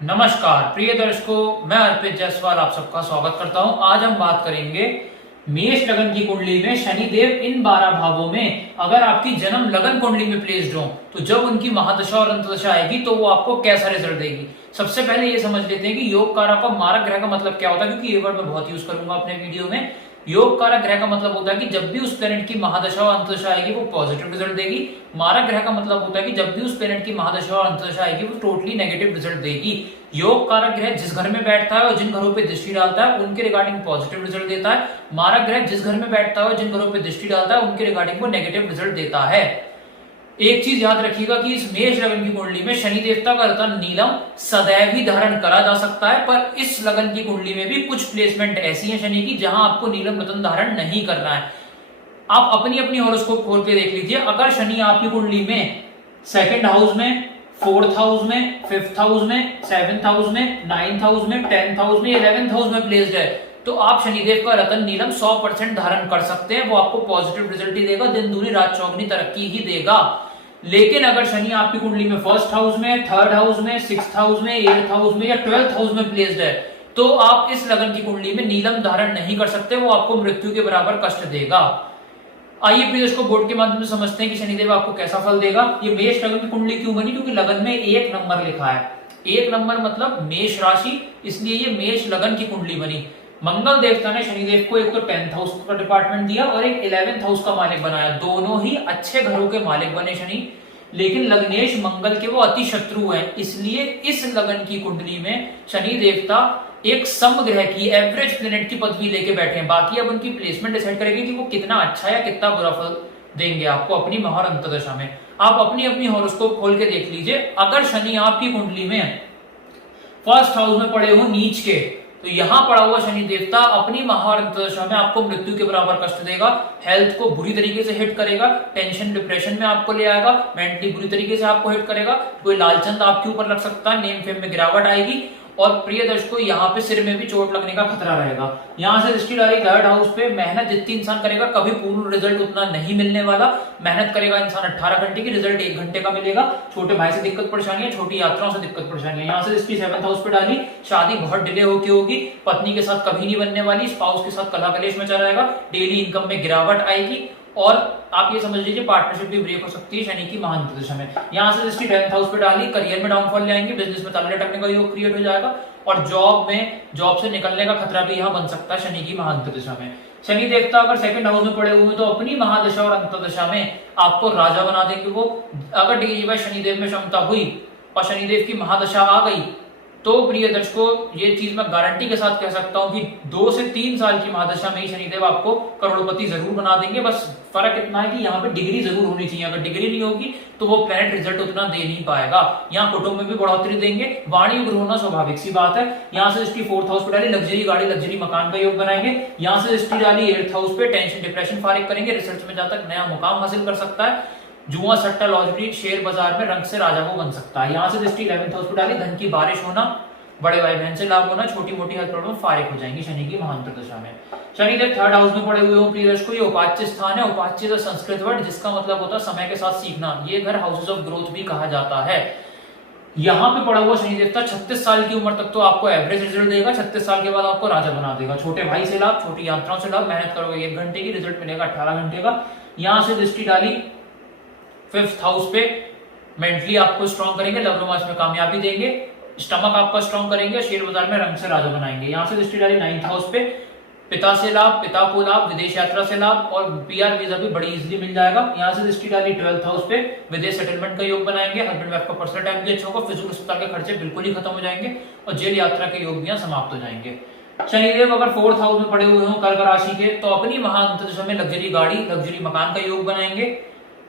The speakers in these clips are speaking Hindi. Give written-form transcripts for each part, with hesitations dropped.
नमस्कार प्रिय दर्शकों, मैं अर्पित जायसवाल आप सबका स्वागत करता हूं। आज हम बात करेंगे मेष लगन की कुंडली में शनिदेव इन 12 भावों में अगर आपकी जन्म लगन कुंडली में प्लेस्ड हो तो जब उनकी महादशा और अंतदशा आएगी तो वो आपको कैसा रिजल्ट देगी। सबसे पहले ये समझ लेते हैं कि योग कारक और मारक ग्रह का मतलब क्या होता है, क्योंकि ये वर्ड मैं बहुत यूज करूंगा अपने वीडियो में। योग कारक ग्रह का मतलब होता है कि जब भी उस प्लेनेट की महादशा और अंतदशा आएगी वो पॉजिटिव रिजल्ट देगी। मारक ग्रह का मतलब होता है कि जब भी उस प्लेनेट की महादशा और अंतदशा आएगी वो टोटली नेगेटिव रिजल्ट देगी। योग कारक ग्रह जिस घर में बैठता है और जिन घरों पे दृष्टि डालता है उनके रिगार्डिंग पॉजिटिव रिजल्ट देता है। मारक ग्रह जिस घर में बैठता है और जिन घरों पे दृष्टि डालता है उनके रिगार्डिंग वो नेगेटिव रिजल्ट देता है। एक चीज याद रखिएगा कि इस मेष लगन की कुंडली में शनि देवता का रतन नीलम सदैव ही धारण करा जा सकता है, पर इस लगन की कुंडली में भी कुछ प्लेसमेंट ऐसी है शनि की जहां आपको नीलम रतन धारण नहीं करना है। आप अपनी अपनी हॉरोस्कोप खोल के देख लीजिए। अगर शनि आपकी कुंडली में सेकंड हाउस में, फोर्थ हाउस में, फिफ्थ हाउस में, सेवेंथ हाउस में, नाइन्थ हाउस में, 10th हाउस में, 11th हाउस में प्लेस्ड है तो आप शनिदेव का रतन नीलम 100% धारण कर सकते हैं। वो आपको पॉजिटिव रिजल्ट ही देगा, दिन दूनी रात चौगनी तरक्की ही देगा। लेकिन अगर शनि आपकी कुंडली में फर्स्ट हाउस में, थर्ड हाउस में, सिक्स्थ हाउस में, एट्थ हाउस में या 12th हाउस में प्लेस्ड है तो आप इस लगन की कुंडली में नीलम धारण नहीं कर सकते। वो आपको मृत्यु के बराबर कष्ट देगा। आइए फिर इसको बोर्ड के माध्यम से समझते हैं कि शनिदेव आपको कैसा फल देगा। ये मेष लगन की कुंडली क्यों बनी? क्योंकि लगन में 1 नंबर लिखा है। 1 नंबर मतलब मेष राशि, इसलिए ये मेष लगन की कुंडली बनी। मंगल देवता ने शनिदेव को एक तो 10th हाउस का डिपार्टमेंट दिया और एक 11th हाउस का मालिक बनाया। दोनों ही अच्छे घरों के मालिक बने शनि, लेकिन लग्नेश मंगल के वो अति शत्रु हैं। इसलिए इस लगन की कुंडली में शनि देवता एक समग्रह की एवरेज प्लेनेट की पदवी लेके बैठे हैं। बाकी अब उनकी प्लेसमेंट डिसाइड करेगी कि वो कितना अच्छा या कितना बुरा फल देंगे आपको अपनी महा और अंतदशा में। आप अपनी अपनी हॉरोस्कोप खोल के देख लीजिए। अगर शनि आपकी कुंडली में फर्स्ट हाउस में पड़े हो नीच के, तो यहां पड़ा हुआ शनि देवता अपनी महा और अंतदशा में आपको मृत्यु के बराबर कष्ट देगा। हेल्थ को बुरी तरीके से हिट करेगा, टेंशन डिप्रेशन में आपको ले आएगा, मेंटली बुरी तरीके से आपको हिट करेगा। कोई लालचंद आपके ऊपर लग सकता है, नेम फेम में गिरावट आएगी और प्रिय दर्शकों यहाँ पे सिर में भी चोट लगने का खतरा रहेगा। यहाँ से दृष्टि डाली थर्ड हाउस पे। मेहनत जितनी इंसान करेगा कभी पूर्ण रिजल्ट उतना नहीं मिलने वाला। मेहनत करेगा इंसान 18 घंटे की, रिजल्ट 1 घंटे का मिलेगा। छोटे भाई से दिक्कत परेशानियां, छोटी यात्राओं से दिक्कत परेशानियां। यहाँ से दृष्टि 7th हाउस पे डाली, शादी बहुत डिले होके होगी, पत्नी के साथ कभी नहीं बनने वाली, स्पाउस के साथ कलह कलेश मचा रहेगा, डेली इनकम में गिरावट आएगी और आप ये समझ लीजिए पार्टनरशिप भी ब्रेक हो सकती है शनि की महांतदशा में। यहाँ से दृष्टि 10th हाउस पे डाली, करियर में डाउनफॉल ले आएंगे, बिजनेस में ताला लटकने का योग क्रिएट हो जाएगा और जॉब से निकलने का खतरा भी यहाँ बन सकता है शनि की महांतदशा में। शनि देवता अगर सेकंड हाउस में पड़े हुए तो अपनी महादशा और अंतदशा में आपको राजा बना देंगे वो। अगर डीजी शनिदेव में क्षमता हुई और शनिदेव की महादशा आ गई तो प्रिय दर्शकों ये चीज मैं गारंटी के साथ कह सकता हूं कि 2 से 3 साल की महादशा में ही शनिदेव आपको करोड़पति जरूर बना देंगे। बस फर्क इतना है कि यहाँ पे डिग्री जरूर होनी चाहिए। अगर डिग्री नहीं होगी तो वो प्लैनेट रिजल्ट उतना दे नहीं पाएगा। यहाँ कुटुंब में भी बढ़ोतरी देंगे, वाणी उग्र होना स्वाभाविक सी बात है। यहाँ से दृष्टि 4th हाउस पे डाली, लग्जरी गाड़ी लग्जरी मकान का योग बनाएंगे। यहाँ से दृष्टि डाली 8th हाउस पे, टेंशन डिप्रेशन फारिग करेंगे, रिसर्च में जाकर नया मुकाम हासिल कर सकता है। जुआ सट्टा लॉटरी शेयर बाजार में रंग से राजा वो बन सकता है। यहाँ से दृष्टि 11th हाउस पे डाली, धन की बारिश होना, बड़े भाई बहन से लाभ होना, छोटी मोटी हेल्थ प्रॉब्लम फारिग हो जाएंगी शनि की महांतदशा में। शनिदेव 3rd हाउस में पड़े हुए हो प्रिय दर्शकों, ये उपाच्य स्थान है। उपाच्य संस्कृत वर्ड जिसका मतलब होता है समय के साथ सीखना। ये घर हाउसेस ऑफ ग्रोथ भी कहा जाता है। यहाँ पे पड़ा हुआ शनि देवता 36 साल की उम्र तक तो आपको एवरेज रिजल्ट देगा। 36 साल के बाद आपको राजा बना देगा। छोटे भाई से लाभ, छोटी यात्राओं से लाभ, मेहनत करोगे 1 घंटे की, रिजल्ट मिलेगा 18 घंटे का। यहाँ से दृष्टि डाली 5th हाउस पे, मेंटली आपको स्ट्रॉन्ग करेंगे, लव रोमांस में कामयाबी देंगे, स्टमक आपका स्ट्रॉन्ग करेंगे, शेयर बाजार में रंग से राजा बनाएंगे। यहाँ से दृष्टि डाली 9th हाउस पे, पिता से लाभ, पिता को लाभ, विदेश यात्रा से लाभ और पीआर वीजा भी बड़ी इजीली मिल जाएगा। यहाँ से दृष्टि डाली 12th हाउस पे, विदेश सेटलमेंट का योग बनाएंगे, हस्बैंड वाइफ का पर्सनल टाइम भी अच्छा होगा, फिजूल अस्पताल के खर्चे बिल्कुल ही खत्म हो जाएंगे और जेल यात्रा के योग भी समाप्त हो जाएंगे। शनिदेव अगर 4th हाउस में पड़े हुए हो कर्क राशि के तो अपनी महाअंतदशा में लग्जरी गाड़ी लग्जरी मकान का योग बनाएंगे।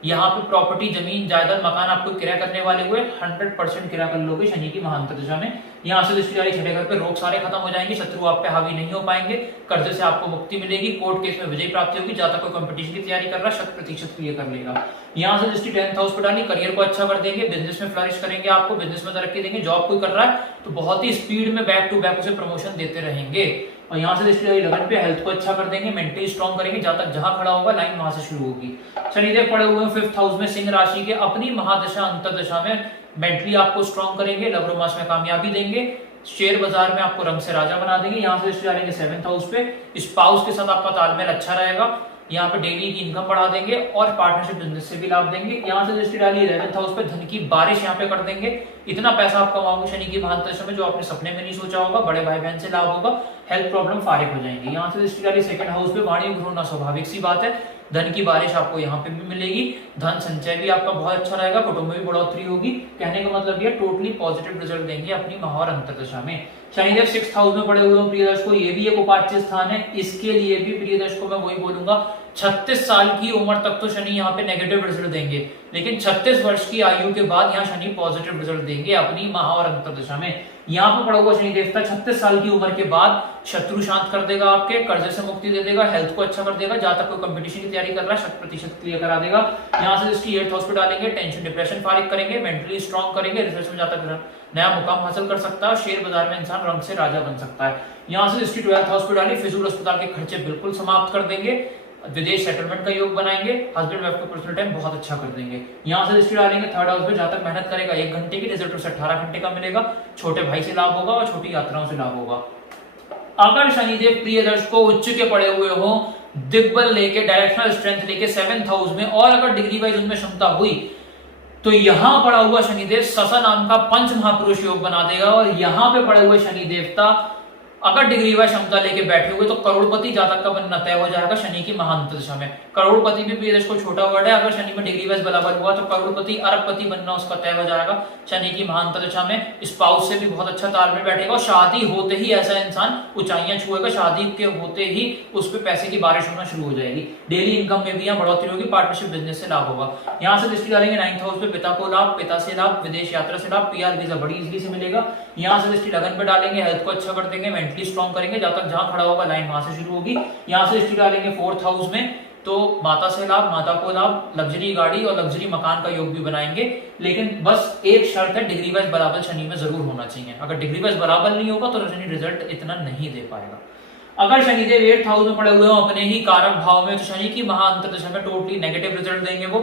यहाँ पे प्रॉपर्टी जमीन जायदाद मकान आपको किराया करने वाले हुए 100% किराया कर लोगे शनि की महांतदशा में। यहाँ से दृष्टि डाली 6ठे घर पे, रोग सारे खत्म हो जाएंगे, शत्रु आप पे हावी नहीं हो पाएंगे, कर्जे से आपको मुक्ति मिलेगी, कोर्ट केस में विजय प्राप्ति होगी, जहां तक कोई कंपटीशन की तैयारी कर रहा है 100% क्लियर कर लेगा। यहाँ से दृष्टि 10th हाउस पे डाली, करियर को अच्छा कर देंगे, बिजनेस में फ्लरिश करेंगे, आपको बिजनेस में तरक्की देंगे। जॉब कोई कर रहा है तो बहुत ही स्पीड में बैक टू बैक उसे प्रमोशन देते रहेंगे। और यहाँ से दृष्टि डाली लगन पे, हेल्थ को अच्छा कर देंगे, मेंटली स्ट्रॉन्ग करेंगे, जहां तक जहां खड़ा होगा लाइन वहां से शुरू होगी। शनिदेव पड़े हुए 5th हाउस में सिंह राशि के, अपनी महादशा अंतरदशा में मेंटली आपको स्ट्रॉन्ग करेंगे, लव रोमांस में कामयाबी देंगे, शेयर बाजार में आपको रंग से राजा बना देंगे। यहाँ से दृष्टि डालेंगे 7th हाउस पे, स्पाउस के साथ आपका तालमेल अच्छा रहेगा, यहाँ पे डेली की इनकम बढ़ा देंगे और पार्टनरशिप बिजनेस से भी लाभ देंगे। यहाँ से दृष्टि डाली 11th हाउस पे, धन की बारिश यहाँ पे कर देंगे, इतना पैसा आप कमाओगे शनि की महादशा में जो आपने सपने में नहीं सोचा होगा, बड़े भाई बहन से लाभ होगा, हेल्थ प्रॉब्लम फारिग हो जाएंगी। यहाँ से दृष्टि डाली 2nd हाउस पे, वाणी ग्रह होना स्वाभाविक सी बात है, धन की बारिश आपको यहाँ पे भी मिलेगी, धन संचय भी आपका बहुत अच्छा रहेगा, कुटुंब में भी बढ़ोतरी होगी। कहने का मतलब ये टोटली पॉजिटिव रिजल्ट देंगे अपनी महा और अंतर्दशा में। शनिदेव 6th हाउस में पड़े हुए प्रिय दर्शकों, ये भी एक उपाच्य स्थान है, इसके लिए भी प्रिय दर्शकों मैं वही बोलूंगा 36 साल की उम्र तक तो शनि यहाँ पे नेगेटिव रिजल्ट देंगे, लेकिन 36 वर्ष की आयु के बाद यहाँ शनि पॉजिटिव रिजल्ट देंगे अपनी महा और अंतर्दशा में। यहाँ पे पड़ा हुआ शनि देवता 36 साल की उम्र के बाद शत्रु शांत कर देगा, आपके कर्जे से मुक्ति दे देगा, हेल्थ को अच्छा कर देगा, जहां तक कोई कंपटीशन की तैयारी कर रहा है 100% क्लियर करा देगा। यहाँ से इसकी 8th हाउस पे डालेंगे, टेंशन डिप्रेशन फारिग करेंगे, मेंटली स्ट्रॉन्ग करेंगे, रिसर्च में जहां तक नया मुकाम हासिल कर सकता है, शेयर बाजार में इंसान रंग से राजा बन सकता है। यहाँ से इसकी 12th हाउस पे डाली, फिजूल अस्पताल के खर्चे बिल्कुल समाप्त कर देंगे, विदेश सेटलमेंट का योग बनाएंगे, हस्बैंड वाइफ का पर्सनल टाइम बहुत अच्छा कर देंगे। यहाँ से दृष्टि डालेंगे 3rd हाउस पे, जहां तक मेहनत करेगा 1 घंटे की, रिजल्ट उसे 18 घंटे का मिलेगा, छोटे भाई से लाभ होगा और छोटी यात्राओं से लाभ होगा। अगर शनिदेव प्रिय दर्शकों उच्च के पड़े हुए हो, दिग्बल लेके, डायरेक्शनल स्ट्रेंथ लेके 7th हाउस में, और अगर डिग्री वाइज उनमें क्षमता हुई तो यहां पड़ा हुआ शनिदेव ससा नाम का पंच महापुरुष योग बना देगा, और यहां पे पड़े हुए शनि देवता अगर डिग्री व क्षमता लेके बैठे हुए तो करोड़पति जातक का बनना तय हो जाएगा शनि की महांतदशा में। करोड़पति भी प्रिय दर्शकों छोटा वर्ड है, अगर शनि में डिग्री वाइज बराबर हुआ तो करोड़पति अरबपति बनना उसका तय हो जाएगा शनि की महांतदशा में। स्पाउस से भी बहुत अच्छा तालमेल बैठेगा, और शादी होते ही ऐसा इंसान ऊंचाइयां छुएगा, शादी के होते ही उस पर पैसे की बारिश होना शुरू हो जाएगी, डेली इनकम में भी यहाँ बढ़ोतरी होगी, पार्टनरशिप बिजनेस से लाभ होगा। यहाँ से दृष्टि डालेंगे 9th हाउस पे, पिता को लाभ, पिता से लाभ, विदेश यात्रा से लाभ, पीआर वीजा बड़ी इजीली से मिलेगा। यहाँ से दृष्टि लगन पे डालेंगे, हेल्थ को अच्छा कर देंगे, मेंटली स्ट्रॉन्ग करेंगे, जब तक जहां खड़ा होगा लाइन वहां से शुरू होगी। यहाँ से दृष्टि डालेंगे 4th हाउस में, तो माता से लाभ, माता को लाभ, लग्जरी गाड़ी और लग्जरी मकान का योग भी बनाएंगे, लेकिन बस एक शर्त है, डिग्री वाइज बराबर शनि में जरूर होना चाहिए। अगर डिग्री वाइज बराबर नहीं होगा तो शनि रिजल्ट इतना नहीं दे पाएगा। अगर शनिदेव 8th हाउस में पड़े हुए हो अपने ही कारक भाव में, तो शनि की महाअंतर्दशा में टोटली नेगेटिव रिजल्ट देंगे, वो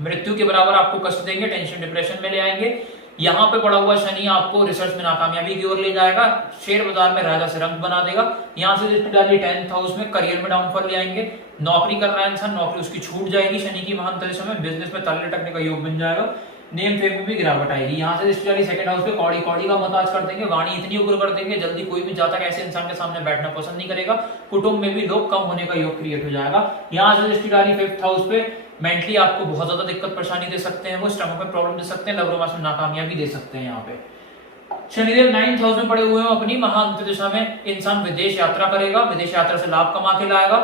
मृत्यु के बराबर आपको कष्ट देंगे, टेंशन डिप्रेशन में ले आएंगे। यहाँ पे पड़ा हुआ शनि आपको रिसर्च में नाकामयाबी की ओर ले जाएगा, शेयर बाजार में राजा से रंग बना देगा। यहाँ से दृष्टि डालिए 10th हाउस में, करियर में डाउनफॉल ले आएंगे, नौकरी कर रहा है इंसान, नौकरी उसकी छूट जाएगी शनि की महाअंतर्दशा में, बिजनेस में ताले लटकने का योग बन जाएगा, नेम फेम में भी गिरावट आएगी। यहाँ से दृष्टि डालिए 2nd हाउस पे, कौड़ी कौड़ी का मताज कर देंगे, वाणी इतनी उग्र कर देंगे, जल्दी कोई भी जातक ऐसे इंसान के सामने बैठना पसंद नहीं करेगा, कुटुंब में भी लोग कम होने का योग क्रिएट हो जाएगा। यहाँ से दृष्टि डालिए 5th हाउस पे, मेंटली आपको बहुत ज्यादा दिक्कत परेशानी दे सकते हैं, वो स्टमक में प्रॉब्लम दे सकते हैं, लव रोमांस में नाकामयाबी दे सकते हैं। यहाँ पे शनिदेव 9th हाउस में पड़े हुए हैं अपनी महाअंतर्दशा में, इंसान विदेश यात्रा करेगा, विदेश यात्रा से लाभ कमा के लाएगा,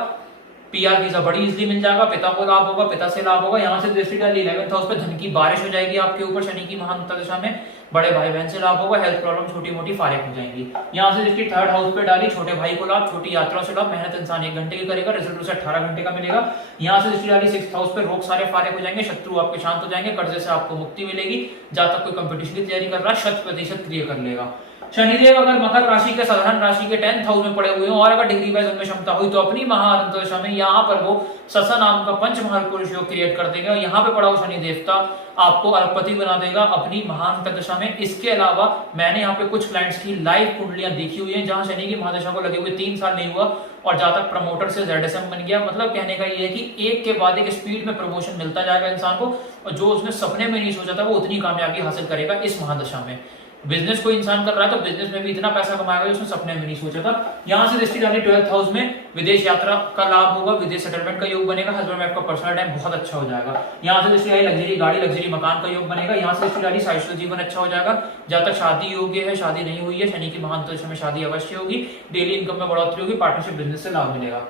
पीआर वीजा बड़ी इजीली मिल जाएगा, पिता को लाभ होगा, पिता से लाभ होगा। यहाँ से दृष्टि डाली 11th हाउस पे, धन की बारिश हो जाएगी आपके ऊपर शनि की महाअंतर्दशा में, बड़े भाई बहन से लाभ होगा, हेल्थ प्रॉब्लम छोटी मोटी फारिग हो जाएंगी। यहाँ से दृष्टि 3rd हाउस पे डाली, छोटे भाई को लाभ, छोटी यात्रा से लाभ, मेहनत इंसान 1 घंटे की करेगा, रिजल्ट उसे 18 घंटे का मिलेगा। यहाँ से दृष्टि डाली 6th हाउस पे, रोग सारे फारिग हो जाएंगे, शत्रु आपके शांत हो जाएंगे, कर्जे से आपको मुक्ति मिलेगी, जहां तक कोई कंपटीशन की तैयारी कर रहा है 100% क्लियर कर लेगा। शनिदेव अगर मकर राशि के, साधारण राशि के 10th हाउस में पड़े हुए हो, और अगर डिग्री वाइज उनमें क्षमता हुई तो अपनी महाअंतर्दशा में यहाँ पर वो ससा नाम का पंच महापुरुष योग क्रिएट कर देंगे, और यहाँ पे पड़ा हुआ शनि देवता आपको अरबपति बना देगा अपनी महाअंतर्दशा में। इसके अलावा मैंने यहाँ पे कुछ क्लाइंट्स की लाइव कुंडलियां देखी हुई है, जहां शनि की महादशा को लगे हुए 3 साल नहीं हुआ, और जहां तक प्रमोटर से ZSM बन गया। मतलब कहने का ये है कि एक के बाद एक स्पीड में प्रमोशन मिलता जाएगा इंसान को, और जो उसने सपने में नहीं सोचा था वो उतनी कामयाबी हासिल करेगा इस महादशा में। बिजनेस कोई इंसान कर रहा है तो बिजनेस में भी इतना पैसा कमाएगा जो उसने सपने में नहीं सोचा था। यहाँ से दृष्टि डाली 12th हाउस में, विदेश यात्रा का लाभ होगा, विदेश सेटलमेंट का योग बनेगा, हस्बैंड वाइफ का पर्सनल टाइम बहुत अच्छा हो जाएगा। यहाँ से दृष्टि डाली लग्जरी गाड़ी, लग्जरी मकान का योग बनेगा। यहाँ से दृष्टि डाली शाश्वत जीवन अच्छा हो जाएगा, जब तक शादी योग्य है, शादी नहीं हुई है, शनि की महाअंतर्दशा में शादी अवश्य होगी, डेली इनकम में बढ़ोतरी होगी, पार्टनरशिप बिजनेस से लाभ मिलेगा।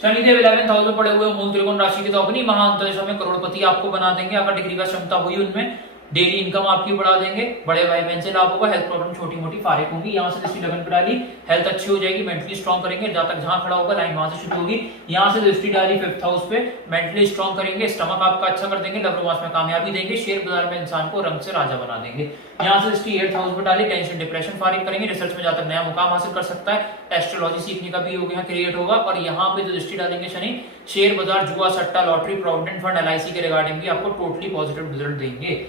शनिदेव 11th हाउस में पड़े हुए मूल त्रिकोण राशि के, तो अपनी महाअंतर्दशा में करोड़पति आपको बना देंगे, अगर डिग्री का क्षमता हुई उनमें, डेली इनकम आपकी बढ़ा देंगे, बड़े भाई बहन से लाभ होगा, हेल्थ प्रॉब्लम छोटी मोटी फारिग होगी। यहाँ से दृष्टि लगन पर डाली, हेल्थ अच्छी हो जाएगी, मेंटली स्ट्रॉन्ग करेंगे, जहां तक जहां खड़ा होगा लाइन वहां से शुरू होगी। यहाँ से दृष्टि डाली 5th हाउस पे, मेंटली स्ट्रॉन्ग करेंगे, स्टमक आपका अच्छा कर देंगे, लव रोमांस में कामयाबी देंगे, शेयर बाजार में इंसान को रंग से राजा बना देंगे। यहाँ से दृष्टि 8th हाउस पे डाली, टेंशन डिप्रेशन फारिग करेंगे, रिसर्च में जहां तक नया मुकाम हासिल कर सकता है, एस्ट्रोलॉजी सीखने का भी योग यहाँ क्रिएट होगा। और यहाँ पे जो दृष्टि डालेंगे शनि, शेयर बाजार, जुआ, सट्टा, लॉटरी, प्रोविडेंट फंड, LIC के रिगार्डिंग भी आपको टोटली पॉजिटिव रिजल्ट देंगे।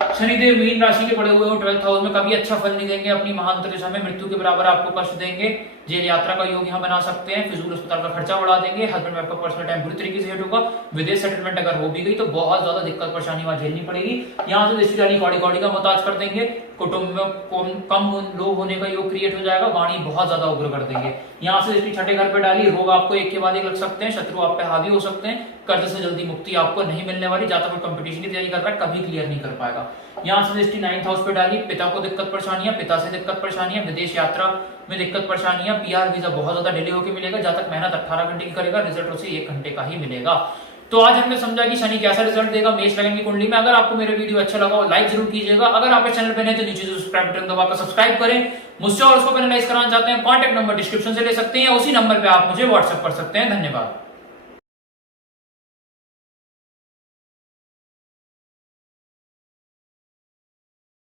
शनिदेव मीन राशि के पड़े हुए हो 12th हाउस में, कभी अच्छा फल नहीं देंगे, अपनी महांतर दिशा में मृत्यु के बराबर आपको कष्ट देंगे, जेल यात्रा का योग यहाँ बना सकते हैं, फिजूल अस्पताल का खर्चा बढ़ा देंगे, हस्बैंड वाइफ का पर्सनल टाइम बुरी तरीके से हिट होगा, विदेश सेटलमेंट अगर हो भी गई तो बहुत ज्यादा दिक्कत परेशानी वहां झेलनी पड़ेगी। यहाँ से रिश्तेदारी कौड़ी कौड़ी का मोहताज कर देंगे, कुटुंब में कम लोग होने का योग क्रिएट हो जाएगा, वाणी बहुत ज्यादा उग्र कर देंगे। यहाँ से दृष्टि छठे घर पे डाली, रोग आपको एक के बाद एक लग सकते हैं, शत्रु आप पे हावी हो सकते हैं, कर्ज से जल्दी मुक्ति आपको नहीं मिलने वाली, ज्यादा कोई कंपटीशन की तैयारी कर रहा है कभी क्लियर नहीं कर पाएगा। यहाँ से दृष्टि 9th हाउस पे डाली, पिता को दिक्कत परेशानियां, पिता से दिक्कत परेशानियां, विदेश यात्रा में दिक्कत परेशानियां, पीआर वीजा बहुत ज्यादा डिले होकर मिलेगा, जहां तक मेहनत 18 घंटे की करेगा रिजल्ट उसे 1 घंटे का ही मिलेगा। तो आज हमने समझा कि शनि कैसा रिजल्ट देगा मेष लग्न की कुंडली में। अगर आपको मेरा वीडियो अच्छा लगा हो लाइक जरूर कीजिएगा, अगर आप इस चैनल पे नए तो नीचे सब्सक्राइब बटन दबाकर सब्सक्राइब करें। मुझसे और उसको पेनलाइज कराना चाहते हैं कॉन्टैक्ट नंबर डिस्क्रिप्शन से ले सकते हैं, या उसी नंबर पे आप मुझे व्हाट्सएप कर सकते हैं। धन्यवाद।